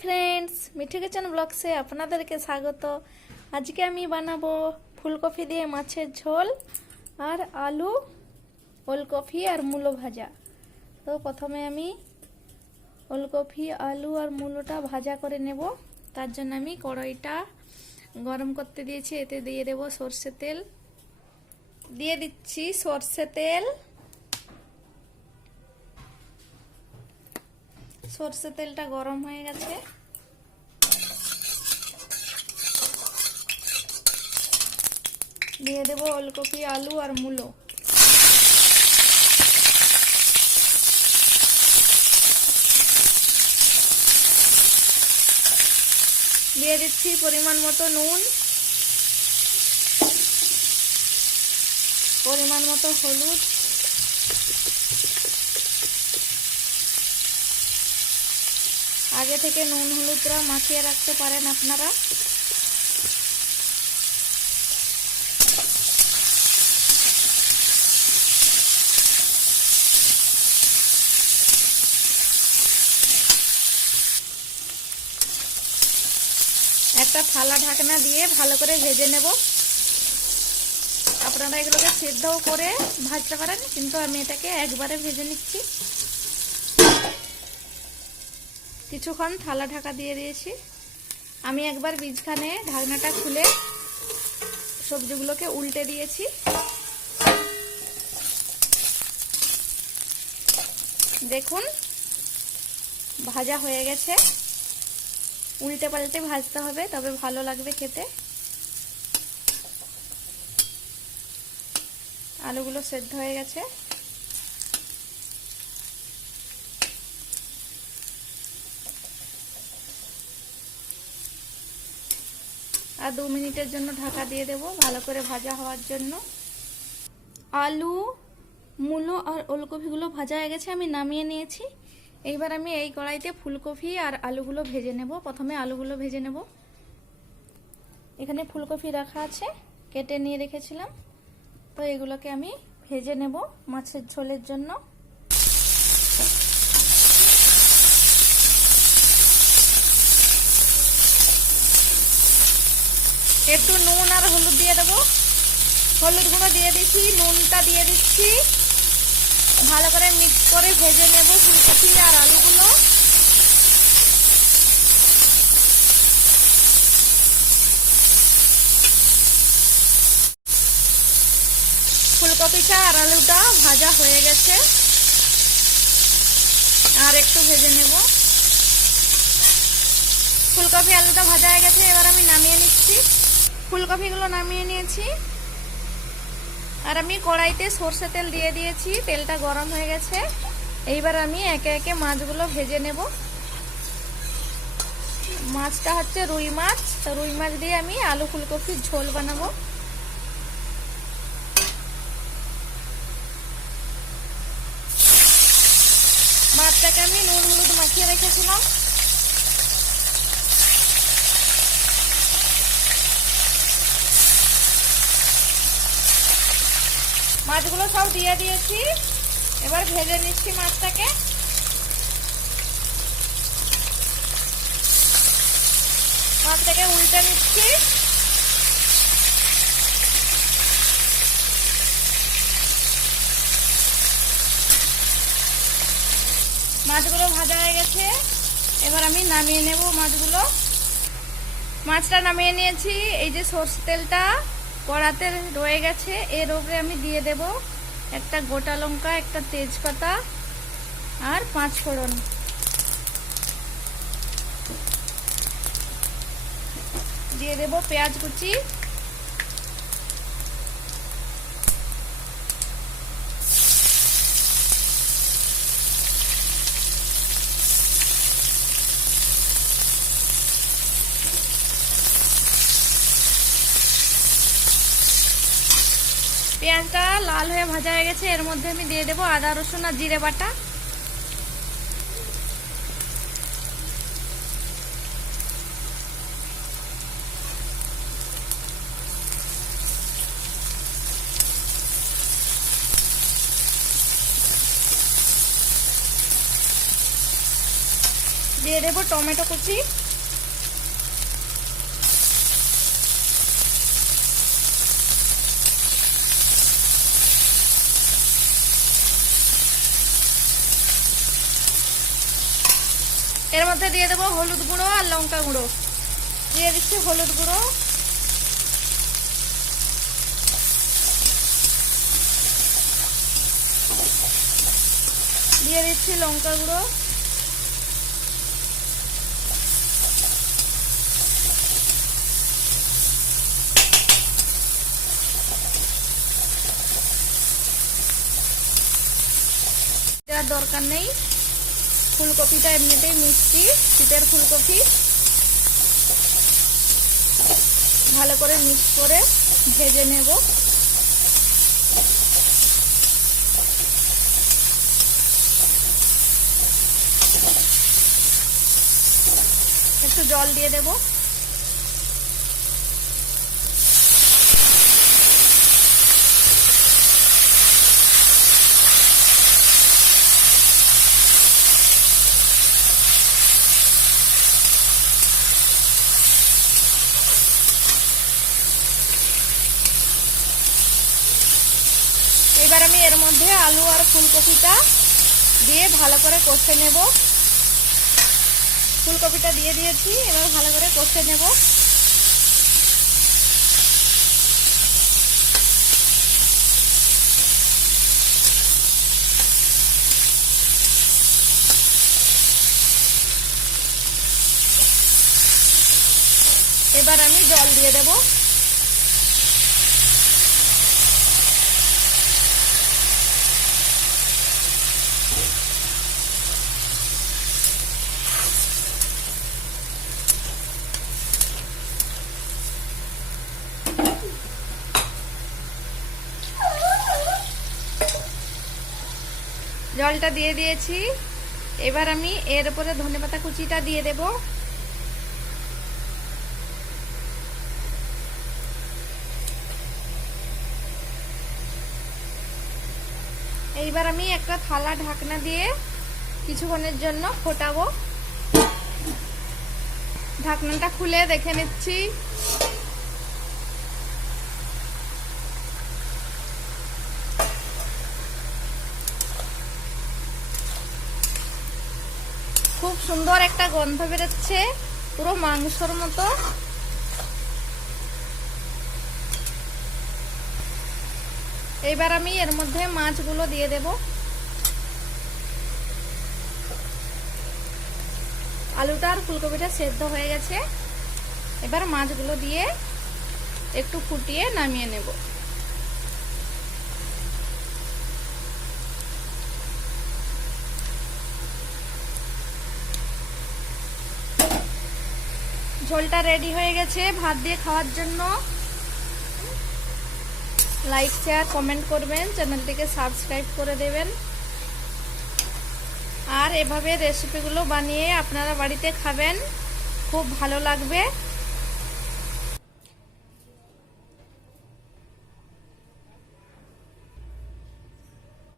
Friends मिठू kitchen ब्लग्से आपनादेरके स्वागत। आज के आमी बानाबो फुलकपि दिए माछेर झोल और आलू ओलकपि और मूलो भाजा। तो प्रथमे आमी ओलकपि आलू और मूलोटा भाजा करे नेब। तार जन्य आमी कड़ाईटा गरम करते दिएछि। एते दिए देब सर्षे तेल, दिए दिচ্ছি सर्षे तेल। সরষে তেলটা গরম হয়ে গেছে, দিয়ে দেব ওলকপি আলু আর মূলো। দিয়ে দিচ্ছি পরিমাণ মতো নুন, পরিমাণ মতো হলুদ, आगे থেকে নুন হলুদটা মাখিয়ে রাখতে পারেন আপনারা। একটা থালা ঢাকনা দিয়ে ভালো করে ভেজে নেব। আপনারা এগুলোকে সিদ্ধও করে ভাজতে পারেন, কিন্তু আমি এটাকে একবারে ভেজে নিচ্ছি। কিছুক্ষণ থালা ঢাকা দিয়ে দিয়েছি। আমি একবার বীজখানে ঢাকনাটা খুলে সবজিগুলোকে উল্টে দিয়েছি। দেখুন ভাজা হয়ে গেছে। উল্টে পাল্টে ভাজতে হবে, তবে ভালো লাগবে খেতে। আলুগুলো সেদ্ধ হয়ে গেছে। আর 2 মিনিটের জন্য ঢাকা দিয়ে দেব ভালো করে ভাজা হওয়ার জন্য। আলু মূলো আর ওলকপিগুলো ভাজা হয়ে গেছে, আমি নামিয়ে নিয়েছি। এইবার আমি এই কড়াইতে ফুলকপি আর আলুগুলো ভেজে নেব। প্রথমে আলুগুলো ভেজে নেব। এখানে ফুলকপি রাখা আছে, কেটে নিয়ে রেখেছিলাম। তো এগুলোকে আমি ভেজে নেব মাছের ঝোলের জন্য। একটু নুন আর হলুদ দিয়ে দেবো। হলুদ গুঁড়ো দিয়ে দিচ্ছি, নুনটা দিয়ে দিচ্ছি। ভালো করে মিক্স করে ভেজে নেব ফুলকপি আর আলুগুলো। ফুলকপিটা আর আলুটা ভাজা হয়ে গেছে, আর একটু ভেজে নেব। ফুলকপি আলুটা ভাজা হয়ে গেছে, এবার আমি নামিয়ে নিচ্ছি। ফুলকপিগুলো নামিয়ে নিয়েছি। আর আমি কড়াইতে সরষে তেল দিয়ে দিয়েছি, তেলটা গরম হয়ে গেছে। এইবার আমি একে একে মাছগুলো ভেজে নেব। মাছটা হচ্ছে রুই মাছ। তো রুই মাছ দিয়ে আমি আলু ফুলকপির ঝোল বানাবো। মাছটাকে আমি নুন হলুদ মাখিয়ে রেখেছিলাম। মাছগুলো সব দিয়ে দিয়েছি। এবার ভেজে নিচ্ছি মাছটাকে। মাছটাকে উল্টে নিচ্ছি। মাছগুলো ভাজা হয়ে গেছে, এবার আমি নামিয়ে নেব মাছগুলো। মাছটা নামিয়ে নিয়েছি। এই যে সরষে তেলটা কড়াতে রয়ে গেছে, এর উপরে আমি দিয়ে দেব একটা গোটা লঙ্কা, একটা তেজপাতা আর 5 ফোড়ন। দিয়ে দেব পেঁয়াজ কুচি, পেঁয়াজটা লাল হয়ে ভাজা হয়ে গেছে। এর মধ্যে আমি দিয়ে দেব আদা রসুন আর জিরে বাটা। দিয়ে দেব টমেটো কুচি, এর মধ্যে দিয়ে দেব হলুদ গুঁড়ো আর লঙ্কা গুঁড়ো। দিয়ে দিচ্ছি হলুদ গুঁড়ো, দিয়ে দিচ্ছি লঙ্কা গুঁড়ো, দেওয়ার দরকার নেই। ফুলকপিটা এমনিতেই মিষ্টি, শীতের ফুলকপি। ভালো করে মিক্স করে ভেজে নেব। একটু জল দিয়ে দেব। এবার আমি এর মধ্যে আলু আর ফুলকপিটা দিয়ে ভালো করে কষে নেব। ফুলকপিটা দিয়ে দিয়েছি, এবার ভালো করে কষে নেব। এবার আমি জল দিয়ে দেব। জলটা দিয়ে দিয়েছি, এবার আমি এর উপরে ধনেপাতা কুচিটা দিয়ে দেব। এইবার আমি একটা থালা ঢাকনা দিয়ে কিছুক্ষণের জন্য ফোটাবো। ঢাকনাটা খুলে দেখে নিচ্ছি। খুব সুন্দর একটা গন্ধ বেরোচ্ছে, পুরো মাংসর মতো। এবার আমি এর মধ্যে মাছগুলো দিয়ে দেব। আলুটা আর ফুলকপিটা সেদ্ধ হয়ে গেছে, এবার মাছগুলো দিয়ে একটু ফুটিয়ে নামিয়ে নেব। ঝোলটা রেডি হয়ে গেছে ভাত দিয়ে খাওয়ার জন্য। লাইক শেয়ার কমেন্ট করবেন, চ্যানেলটিকে সাবস্ক্রাইব করে দেবেন। আর এভাবে রেসিপিগুলো বানিয়ে আপনারা বাড়িতে খাবেন, খুব ভালো লাগবে।